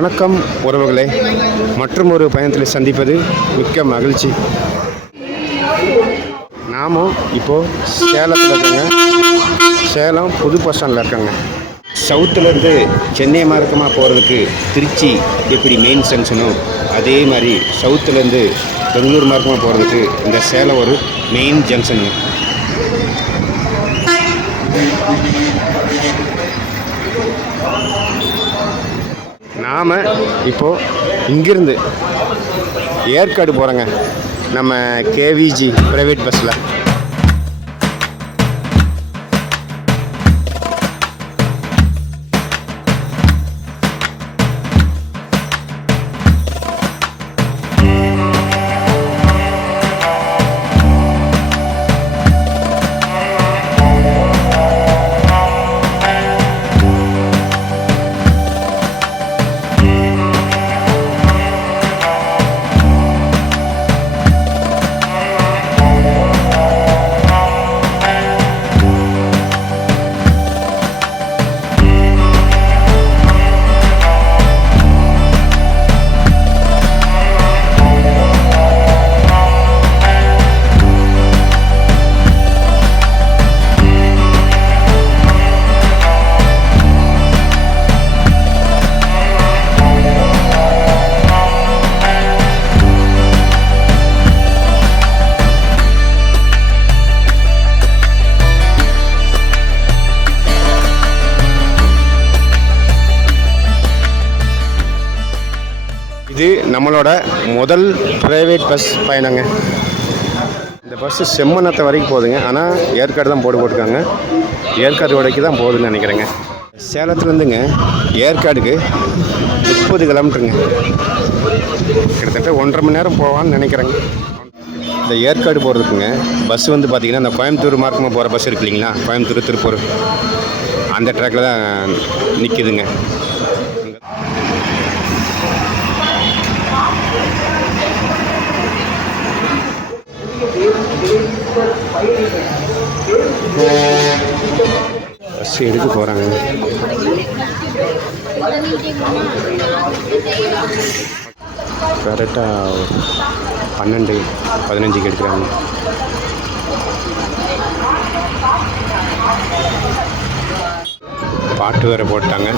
வணக்கம் உறவுகளே. மற்றும் ஒரு பயணத்தில் சந்திப்பது மிக்க மகிழ்ச்சி. நாமும் இப்போது சேலத்தில் இருக்கோங்க. சேலம் புது பஸ் ஸ்டாண்டில் இருக்கோங்க. சவுத்துலேருந்து சென்னை மார்க்கமாக போகிறதுக்கு திருச்சி எப்படி மெயின் ஜங்ஷனோ அதே மாதிரி சவுத்துலேருந்து பெங்களூர் மார்க்கமாக போகிறதுக்கு இந்த சேலம் ஒரு மெயின் ஜங்ஷனுங்க நாம் இப்போது இங்கிருந்து ஏற்காடு போகிறோங்க நம்ம கேவிஜி ப்ரைவேட் பஸ்ஸில் நம்மளோட முதல் ப்ரைவேட் பஸ் பயணங்க. இந்த பஸ்ஸு செம்மனத்தை வரைக்கும் போகுதுங்க. ஆனால் ஏற்காடு தான் போட்டு போட்டிருக்காங்க. ஏற்காடு வரைக்கும் தான் போகுதுன்னு நினைக்கிறேங்க. சேலத்துலேருந்துங்க ஏற்காடுக்கு முப்பது கிலோமீட்டருங்க. கிட்டத்தட்ட ஒன்றரை மணி நேரம் போவான்னு நினைக்கிறேங்க. இந்த ஏற்காடு போகிறதுக்குங்க பஸ் வந்து பார்த்திங்கன்னா இந்த கோயம்புத்தூர் மார்க்கமாக போகிற பஸ் இருக்கு இல்லைங்களா? கோயம்புத்தூர் திருப்பூர். அந்த ட்ராக்கில் தான் நிற்கிதுங்க பஸ் எடுக்க போகிறாங்க கரெக்டாக பன்னெண்டு பதினஞ்சுக்கு எடுக்கிறாங்க. பாட்டு வேறு போட்டாங்க.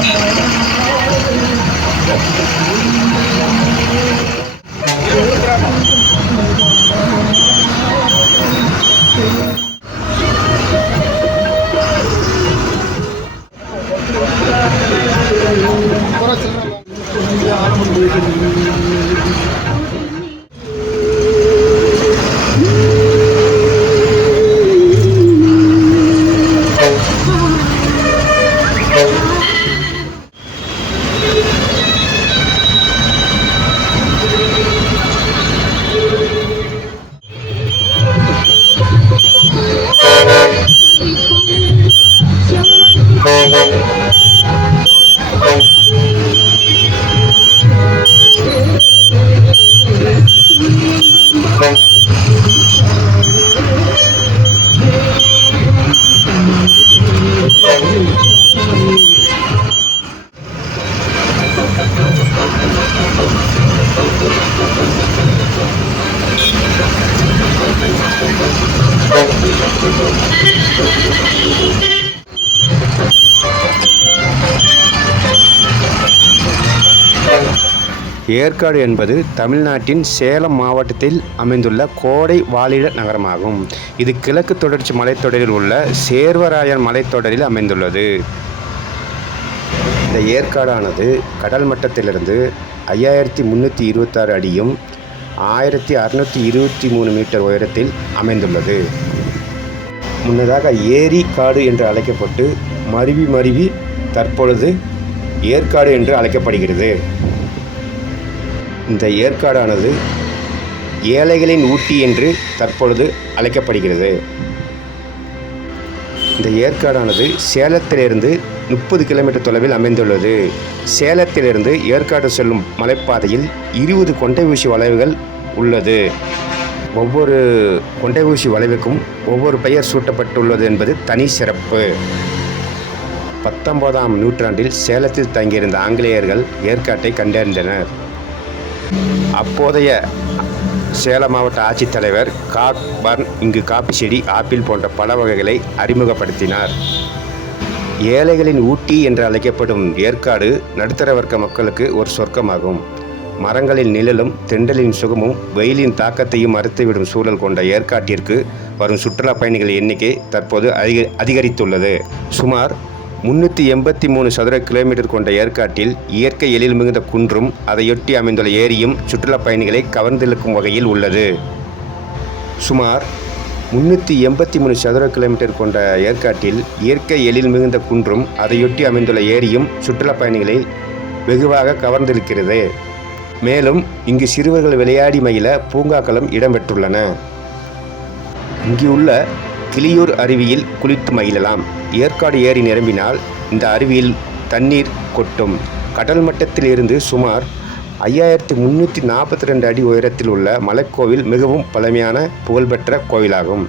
Thank you. ஏற்காடு என்பது தமிழ்நாட்டின் சேலம் மாவட்டத்தில் அமைந்துள்ள கோடை வாழிட நகரமாகும். இது கிழக்கு தொடர்ச்சி மலைத்தொடரில் உள்ள சேர்வராயன் மலைத்தொடரில் அமைந்துள்ளது. இந்த ஏற்காடானது கடல் மட்டத்திலிருந்து ஐயாயிரத்தி முந்நூற்றி இருபத்தாறு அடியும் ஆயிரத்தி அறுநூற்றி இருபத்தி மூணு மீட்டர் உயரத்தில் அமைந்துள்ளது. முன்னதாக ஏரி காடு என்று அழைக்கப்பட்டு மருவி மருவி தற்பொழுது ஏற்காடு என்று அழைக்கப்படுகிறது. இந்த ஏற்காடானது ஏழைகளின் ஊட்டி என்று தற்பொழுது அழைக்கப்படுகிறது. இந்த ஏற்காடானது சேலத்திலிருந்து முப்பது கிலோமீட்டர் தொலைவில் அமைந்துள்ளது. சேலத்திலிருந்து ஏற்காடு செல்லும் மலைப்பாதையில் இருபது கொண்டைபூசி வளைவுகள் உள்ளது. ஒவ்வொரு கொண்டைபூசி வளைவுக்கும் ஒவ்வொரு பெயர் சூட்டப்பட்டுள்ளது என்பது தனி சிறப்பு. பத்தொன்பதாம் நூற்றாண்டில் சேலத்தில் தங்கியிருந்த ஆங்கிலேயர்கள் ஏற்காட்டை கண்டறிந்தனர். அப்போதைய சேலம் மாவட்ட ஆட்சித்தலைவர் காக் பர்ன் இங்கு காப்பி செடி ஆப்பிள் போன்ற பல வகைகளை அறிமுகப்படுத்தினார். ஏழைகளின் ஊட்டி என்று அழைக்கப்படும் ஏற்காடு நடுத்தர வர்க்க மக்களுக்கு ஒரு சொர்க்கமாகும். மரங்களின் நிழலும் தெண்டலின் சுகமும் வெயிலின் தாக்கத்தையும் மறுத்துவிடும் சூழல் கொண்ட ஏற்காட்டிற்கு வரும் சுற்றுலா பயணிகள் எண்ணிக்கை தற்போது அதிக அதிகரித்துள்ளது. சுமார் முன்னூற்றி எண்பத்தி மூணு சதுர கிலோமீட்டர் கொண்ட ஏற்காட்டில் இயற்கை எழில் மிகுந்த குன்றும் அதையொட்டி அமைந்துள்ள ஏரியும் சுற்றுலா பயணிகளை கவர்ந்திழுக்கும் வகையில் உள்ளது. சுமார் முன்னூற்றி எண்பத்தி மூணு சதுர கிலோமீட்டர் கொண்ட ஏற்காட்டில் இயற்கை எழில் மிகுந்த குன்றும் அதையொட்டி அமைந்துள்ள ஏரியும் சுற்றுலா பயணிகளை வெகுவாக கவர்ந்திருக்கிறது மேலும் இங்கு சிறுவர்கள் விளையாடி மயில பூங்காக்களும் இடம்பெற்றுள்ளன. இங்கு உள்ள கிளியூர் அருவியில் குளித்து மகிழலாம். ஏற்காடு ஏரி நிரம்பினால் இந்த அருவியில் தண்ணீர் கொட்டும். கடல் மட்டத்தில் இருந்து சுமார் ஐயாயிரத்தி முந்நூற்றி நாற்பத்தி ரெண்டு அடி உயரத்தில் உள்ள மலைக்கோவில் மிகவும் பழமையான புகழ்பெற்ற கோவிலாகும்.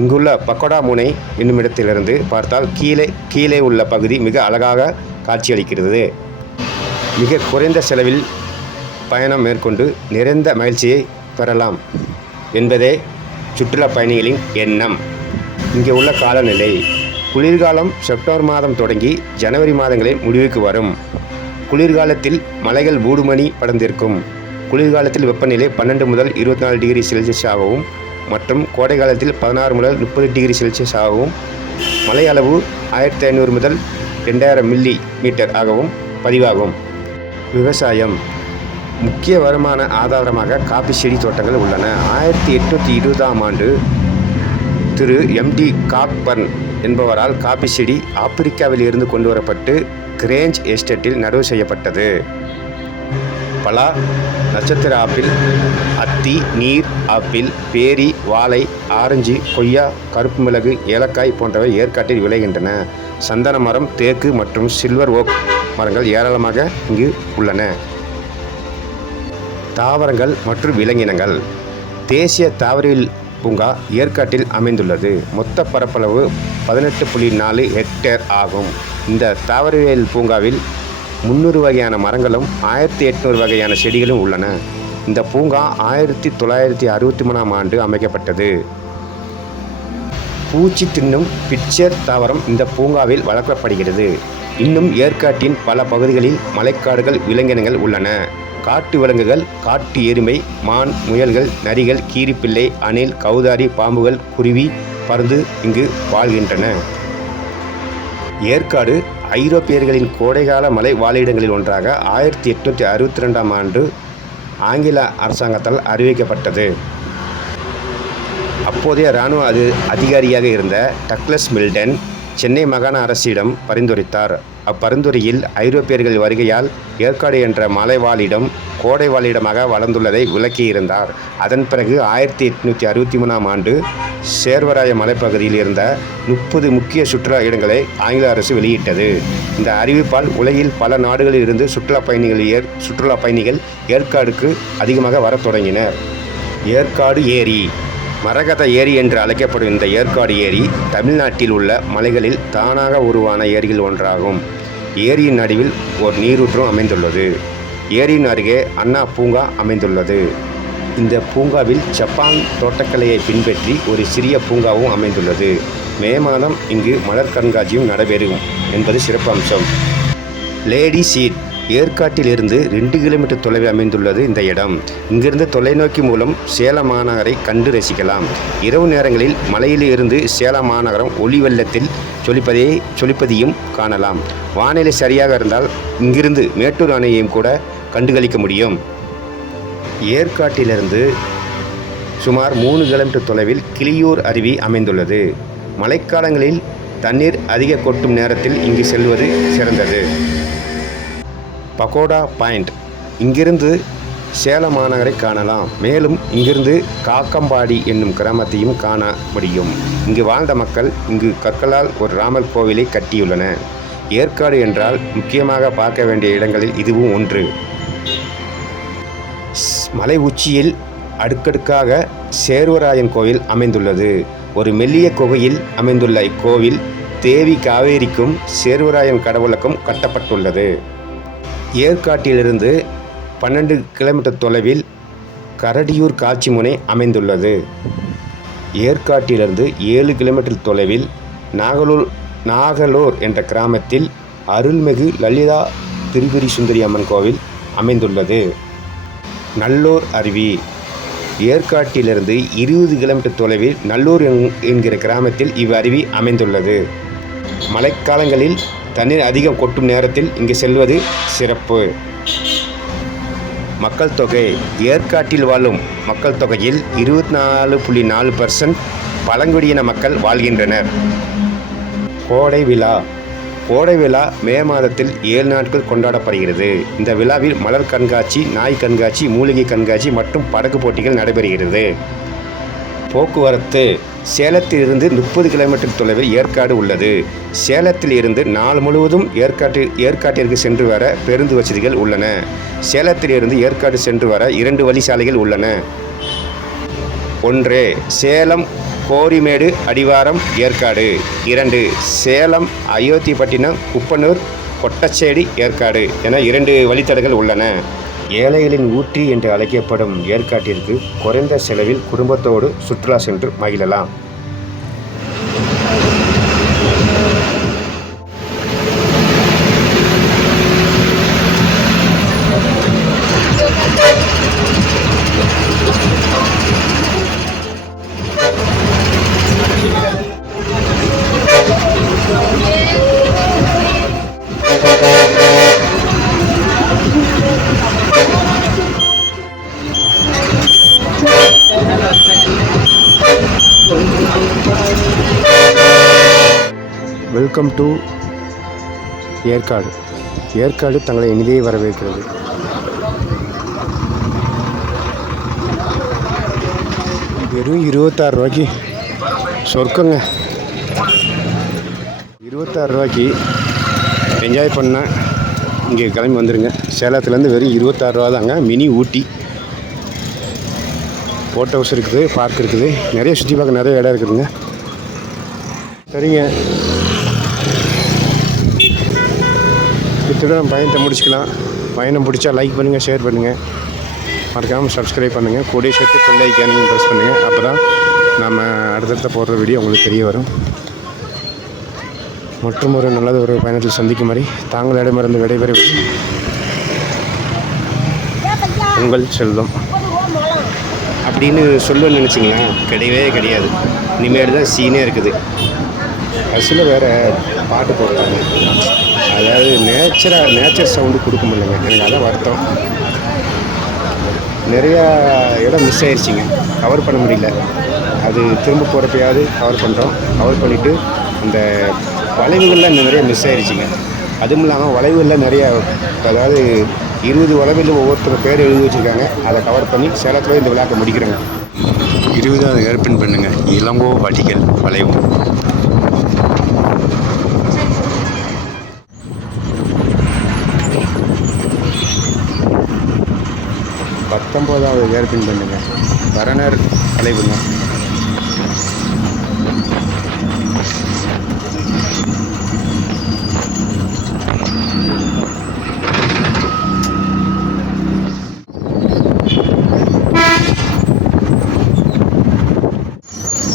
இங்குள்ள பக்கோடா முனை என்னும் இடத்திலிருந்து பார்த்தால் கீழே கீழே உள்ள பகுதி மிக அழகாக காட்சியளிக்கிறது. மிக குறைந்த செலவில் பயணம் மேற்கொண்டு நிறைந்த மகிழ்ச்சியை பெறலாம் என்பதே சுற்றுலா பயணிகளின் எண்ணம். இங்கே உள்ள காலநிலை குளிர்காலம் செப்டம்பர் மாதம் தொடங்கி ஜனவரி மாதங்களில் முடிவுக்கு வரும். குளிர்காலத்தில் மலைகள் மூடுமணி படர்ந்திருக்கும். குளிர்காலத்தில் வெப்பநிலை பன்னெண்டு முதல் இருபத்தி நாலு டிகிரி செல்சியஸ் ஆகவும் மற்றும் கோடை காலத்தில் பதினாறு முதல் முப்பது டிகிரி செல்சியஸ் ஆகவும் மலை அளவு ஆயிரத்தி ஐநூறு முதல் ரெண்டாயிரம் மில்லி மீட்டர் ஆகவும் பதிவாகும். விவசாயம். முக்கிய வருமான ஆதாரமாக காபி செடி தோட்டங்கள் உள்ளன. ஆயிரத்தி எட்நூற்றி இருபதாம் ஆண்டு திரு எம்டி காக்பர்ன் என்பவரால் காபி செடி ஆப்பிரிக்காவில் இருந்து கொண்டு வரப்பட்டு கிரேஞ்ச் எஸ்டேட்டில் நடவு செய்யப்பட்டது. பலா நட்சத்திர ஆப்பிள் அத்தி நீர் ஆப்பிள் பேரி வாழை ஆரஞ்சு கொய்யா கருப்பு மிளகு ஏலக்காய் போன்றவை ஏற்காட்டில் விளைகின்றன. சந்தன மரம் தேக்கு மற்றும் சில்வர் ஓக் மரங்கள் ஏராளமாக இங்கு உள்ளன. தாவரங்கள் மற்றும் விலங்கினங்கள். தேசிய தாவரவியல் பூங்கா ஏற்காட்டில் அமைந்துள்ளது. மொத்த பரப்பளவு பதினெட்டு புள்ளி நாலு ஹெக்டேர் ஆகும். இந்த தாவரவியல் பூங்காவில் முந்நூறு வகையான மரங்களும் ஆயிரத்தி எட்நூறு வகையான செடிகளும் உள்ளன. இந்த பூங்கா ஆயிரத்தி தொள்ளாயிரத்தி அறுபத்தி மூணாம் ஆண்டு அமைக்கப்பட்டது. பூச்சி தின்னும் பிச்சர் தாவரம் இந்த பூங்காவில் வளர்க்கப்படுகிறது. இன்னும் ஏற்காட்டின் பல பகுதிகளில் மலைக்காடுகள் விலங்கினங்கள் உள்ளன. காட்டு விலங்குகள் காட்டு எருமை மான் முயல்கள் நரிகள் கீரிப்பிள்ளை அணில் கௌதாரி பாம்புகள் குருவி பருந்து இங்கு வாழ்கின்றன. ஏற்காடு ஐரோப்பியர்களின் கோடைகால மலை வாழிடங்களில் ஒன்றாக ஆயிரத்தி எட்நூற்றி அறுபத்தி ரெண்டாம் ஆண்டு ஆங்கில அரசாங்கத்தால் அறிவிக்கப்பட்டது. அப்போதைய இராணுவ அது அதிகாரியாக இருந்த டக்ளஸ் மில்டன் சென்னை மாகாண அரசிடம் பரிந்துரைத்தார். அப்பரிந்துரையில் ஐரோப்பியர்கள் வருகையால் ஏற்காடு என்ற மலைவாழிடம் கோடைவாழிடமாக வளர்ந்துள்ளதை விளக்கியிருந்தார். அதன் பிறகு ஆயிரத்தி எட்நூற்றி அறுபத்தி மூணாம் ஆண்டு சேர்வராய மலைப்பகுதியில் இருந்த முப்பது முக்கிய சுற்றுலா இடங்களை ஆங்கில அரசு வெளியிட்டது. இந்த அறிவிப்பால் உலகில் பல நாடுகளில் இருந்து சுற்றுலா பயணிகள் ஏற் சுற்றுலா பயணிகள் ஏற்காடுக்கு அதிகமாக வரத் தொடங்கினர். ஏற்காடு ஏரி மரகத ஏரி என்று அழைக்கப்படும் இந்த ஏற்காடு ஏரி தமிழ்நாட்டில் உள்ள மலைகளில் தானாக உருவான ஏரிகள் ஒன்றாகும். ஏரியின் நடுவில் ஒரு நீரூற்றும் அமைந்துள்ளது. ஏரியின் அருகே அண்ணா பூங்கா அமைந்துள்ளது. இந்த பூங்காவில் ஜப்பான் தோட்டக்கலையை பின்பற்றி ஒரு சிறிய பூங்காவும் அமைந்துள்ளது. மே மாதம் இங்கு மலர் கண்காட்சியும் நடைபெறும் என்பது சிறப்பம்சம் லேடி சீட். ஏற்காட்டிலிருந்து ரெண்டு கிலோமீட்டர் தொலைவில் அமைந்துள்ளது இந்த இடம். இங்கிருந்து தொலைநோக்கி மூலம் சேலம் மாநகரை கண்டு ரசிக்கலாம். இரவு நேரங்களில் மலையில் இருந்து சேலம் மாநகரம் ஒளி வெள்ளத்தில் சொலிப்பதே சொலிப்பதையும் காணலாம். வானிலை சரியாக இருந்தால் இங்கிருந்து மேட்டூர் அணையையும் கூட கண்டுகளிக்க முடியும். ஏற்காட்டிலிருந்து சுமார் மூணு கிலோமீட்டர் தொலைவில் கிளியூர் அருவி அமைந்துள்ளது. மழைக்காலங்களில் தண்ணீர் அதிக கொட்டும் நேரத்தில் இங்கு செல்வது சிறந்தது. Pagoda point. இங்கிருந்து சேலம் மாநகரை காணலாம். மேலும் இங்கிருந்து காக்கம்பாடி என்னும் கிராமத்தையும் காண முடியும். இங்கு வாழ்ந்த மக்கள் இங்கு கற்களால் ஒரு ராமர் கோவிலை கட்டியுள்ளன. ஏற்காடு என்றால் முக்கியமாக பார்க்க வேண்டிய இடங்களில் இதுவும் ஒன்று. ஸ்- மலை உச்சியில் அடுக்கடுக்காக சேர்வராயன் கோவில் அமைந்துள்ளது. ஒரு மெல்லிய குகையில் அமைந்துள்ள இக்கோவில் தேவி காவேரிக்கும் சேர்வராயன் கடவுளுக்கும் கட்டப்பட்டுள்ளது. ஏற்காட்டிலிருந்து பன்னெண்டு கிலோமீட்டர் தொலைவில் கரடியூர் காட்சிமுனை அமைந்துள்ளது. ஏற்காட்டிலிருந்து ஏழு கிலோமீட்டர் தொலைவில் நாகலூர் நாகலூர் என்ற கிராமத்தில் அருள்மிகு லலிதா திரிபுரி சுந்தரி அம்மன் கோவில் அமைந்துள்ளது. நல்லூர் அருவி. ஏற்காட்டிலிருந்து இருபது கிலோமீட்டர் தொலைவில் நல்லூர் என்கிற கிராமத்தில் இவ்வருவி அமைந்துள்ளது. மழைக்காலங்களில் தண்ணீர் அதிகம் கொட்டும் நேரத்தில் இங்கு செல்வது சிறப்பு. மக்கள் தொகை ஏற்காட்டில் வாழும் மக்கள் தொகையில் இருபத்தி நாலு புள்ளி நாலு பர்சன்ட் பழங்குடியின மக்கள் வாழ்கின்றனர். கோடை விழா. கோடை விழா மே மாதத்தில் ஏழு நாட்கள் கொண்டாடப்படுகிறது. இந்த விழாவில் மலர் கண்காட்சி நாய் கண்காட்சி மூலிகை கண்காட்சி மற்றும் படகு போட்டிகள் நடைபெறுகிறது. போக்குவரத்து. சேலத்திலிருந்து முப்பது கிலோமீட்டர் தொலைவில் ஏற்காடு உள்ளது. சேலத்தில் இருந்து நாள் முழுவதும் ஏற்காட்டு ஏற்காட்டிற்கு சென்று வர பேருந்து வசதிகள் உள்ளன. சேலத்திலிருந்து ஏற்காடு சென்று வர இரண்டு வழிசாலைகள் உள்ளன. ஒன்று சேலம் கோரிமேடு அடிவாரம் ஏற்காடு. இரண்டு சேலம் அயோத்திப்பட்டினம் குப்பனூர் கொட்டச்சேடி ஏற்காடு என இரண்டு வழித்தடங்கள் உள்ளன. ஏழைகளின் ஊட்டி என்று அழைக்கப்படும் ஏற்காட்டிற்கு குறைந்த செலவில் குடும்பத்தோடு சுற்றுலா சென்று மகிழலாம். ஏற்காடு. ஏற்காடு தங்களை இனிதே வரவேற்கிறது. வெறும் இருபத்தாறு ரூபாய்க்கு சொர்க்கங்க. இருபத்தாறு ரூபாய்க்கு என்ஜாய் பண்ண இங்கே கிளம்பி வந்துடுங்க சேலத்துலேருந்து வெறும் இருபத்தாறு ரூபா தாங்க. மினி ஊட்டி. போட் ஹவுஸ் இருக்குது பார்க் இருக்குது. நிறைய சுற்றி பார்க்க நிறைய இடம் இருக்குதுங்க. சரிங்க. இத்துடன் நம்ம பயணத்தை முடிச்சுக்கலாம். பயணம் பிடிச்சா லைக் பண்ணுங்கள் ஷேர் பண்ணுங்கள் மறக்காமல் சப்ஸ்கிரைப் பண்ணுங்கள் கூடிய சேர்த்து பெல் ஐக்கானையும் ப்ரெஸ் பண்ணுங்கள் அப்போ தான் நம்ம அடுத்தடுத்த போடுற வீடியோ உங்களுக்கு தெரிய வரும். மற்றும் ஒரு நல்லது ஒரு பயணத்தில் சந்திக்கும் வரை தாங்களிடமிருந்து விடைபெறும் உங்கள் செல்வம். அப்படின்னு சொல்லுன்னு நினச்சிங்களா கிடையவே கிடையாது. இனிமேல் தான் சீனே இருக்குது. பஸ்ஸில் வேறு பாட்டு போடுறாங்க. அதாவது நேச்சராக நேச்சர் சவுண்டு கொடுக்க முடியலங்க. எனக்கு அதான் வருத்தம். நிறையா இடம் மிஸ் ஆயிடுச்சிங்க கவர் பண்ண முடியல. அது திரும்ப போகிறப்பையாவது கவர் பண்ணுறோம் கவர் பண்ணிவிட்டு அந்த வளைவுகள்லாம் இன்னும் நிறைய மிஸ் ஆயிடுச்சிங்க அதுவும் இல்லாமல் வளைவுகளில் நிறையா அதாவது இருபது வளைவில் ஒவ்வொருத்தர் பேர் எழுதி வச்சுருக்காங்க. அதை கவர் பண்ணி சேலத்தில் இந்த விழாக்க முடிக்கிறேங்க. இருபதாவது ஏற்பின் பண்ணுங்கள் இளங்கோ வடிகள் வளைவு. பத்தொம்போதாவது ஏற்பின் பண்ணுங்கள் பரணர் அலைவுங்க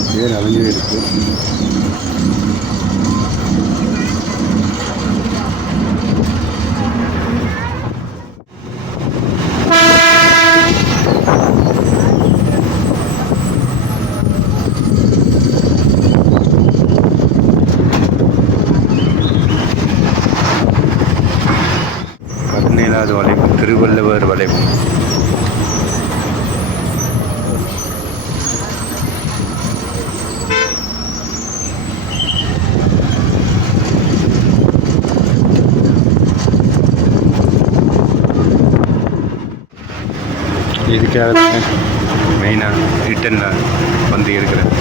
இது நலஞ்சு இருக்கு பதினேழாவது வளைவு திருவள்ளுவர் வளைவு இதுக்காக மெயினாக ரிட்டனில் வந்து இருக்கிறேன்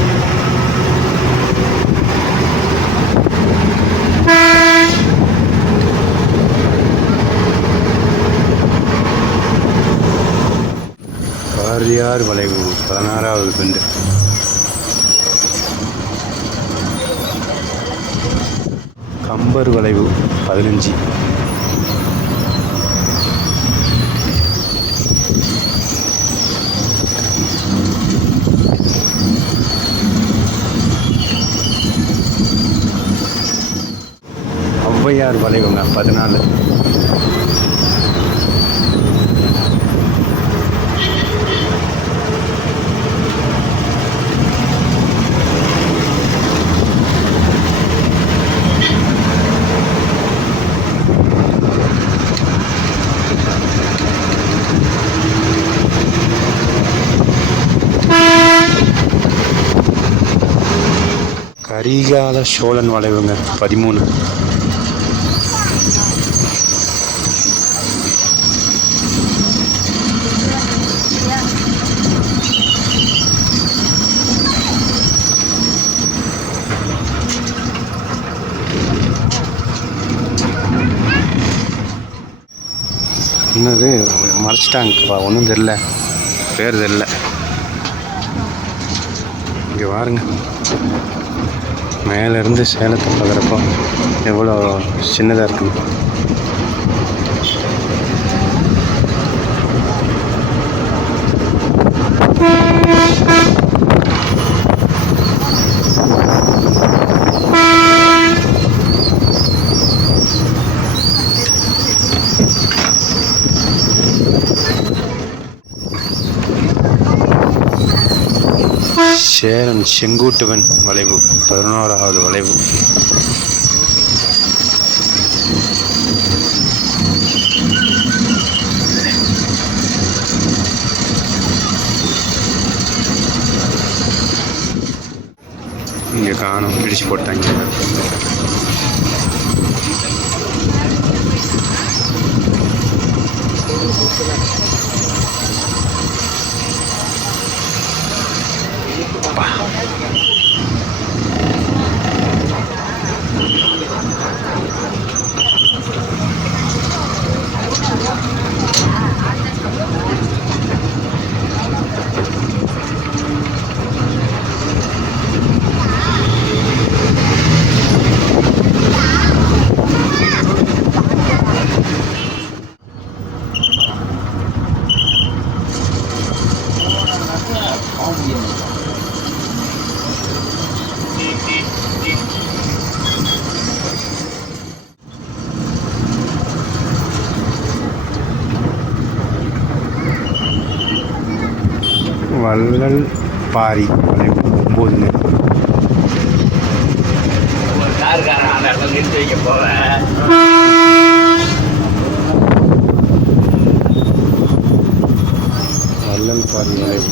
பாரதியார் வளைவு பதினாறாவது பெண்டு. கம்பர் வளைவு பதினஞ்சு. ஔவையார் வளைவுங்க பதினாலு. கரிகால சோழன் வளைவுங்க பதிமூணு. என்னது? மறைச்சிட்டாங்கப்பா ஒன்றும் தெரில பேர் தெரில இங்கே பாருங்க மேலேருந்து சேலத்தை பார்க்குறப்போ எவ்வளோ சின்னதாக இருக்குன்னு சேரன் செங்குட்டுவன் வளைவு பதினோராவது வளைவு. இங்கே காணும் பிடிச்சு போட்டாங்க. பாரி வளைவு ஒம்போதுங்க காருக்காரன் அந்த போவேன் பாரி வளைவு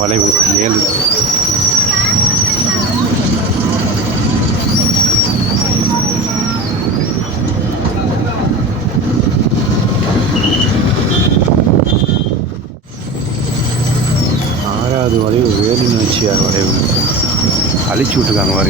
வளைவு ஏழு. ஆறாவது வளைவு வேலு நாச்சியார் வளைவு. அழிச்சு விட்டுருக்காங்க வரையும்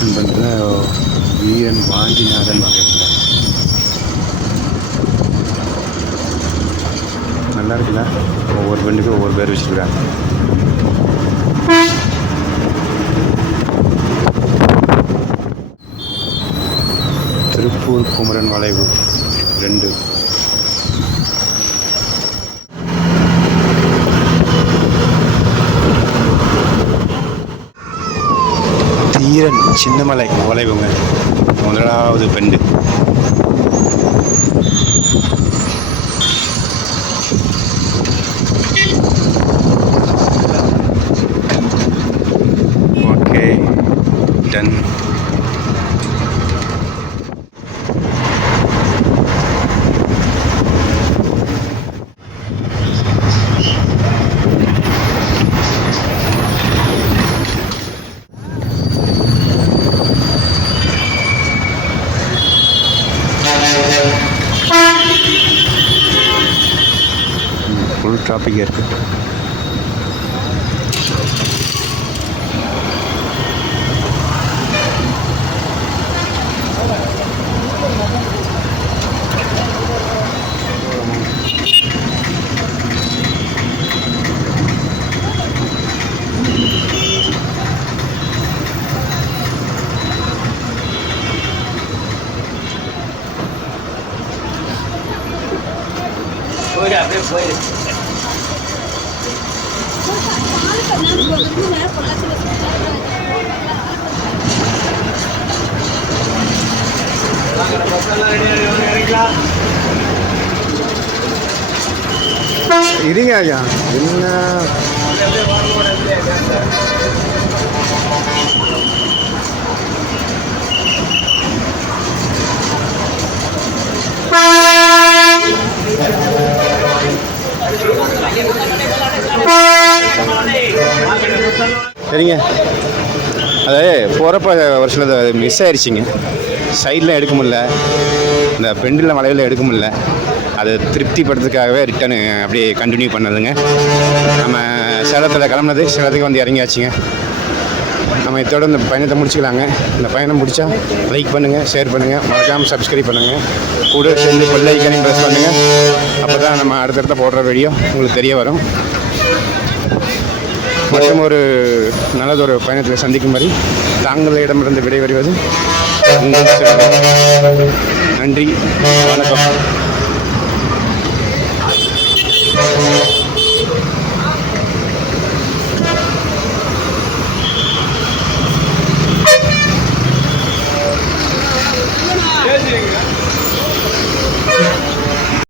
மூணாவது இடத்துல பார்த்தீங்கன்னா வீரன் வாஞ்சிநாதன் வகையில் நல்லா இருக்குல்ல? ஒவ்வொரு பெண்ணுக்கும் ஒவ்வொரு பேர் வச்சுருக்காங்க. திருப்பூர் குமரன் வளைவு ரெண்டு. சின்னமலை வளைவுங்க. முதலாவது பெண்டு. проверка இருங்க ஐயா. என்ன? சரிங்க அது போகிறப்ப ஒரு சிலது மிஸ் ஆயிடுச்சிங்க சைடில் எடுக்க முடில இந்த பெண்டில் வளைவில் எடுக்க முடில அதை திருப்திப்படுறதுக்காகவே ரிட்டர்னு அப்படியே கண்டினியூ பண்ணதுங்க. நம்ம சேலத்தில் கிளம்புனது சேலத்துக்கு வந்து இறங்கியாச்சுங்க. நம்ம இதோட இந்த பயணத்தை முடிச்சுக்கலாங்க. இந்த பயணம் முடித்தா லைக் பண்ணுங்கள் ஷேர் பண்ணுங்கள் மறக்காமல் சப்ஸ்கிரைப் பண்ணுங்கள் கூட சேர்ந்து பெல்லைக்கனையும் ப்ரெஸ் பண்ணுங்கள் அப்போ தான் நம்ம அடுத்தடுத்த போடுற வீடியோ உங்களுக்கு தெரிய வரும். மற்றும் ஒரு நல்லதொரு பயணத்தில் சந்திக்கும் வரை தாங்களிடமிருந்து விடைபெறுவது நன்றி வணக்கம். Thank you.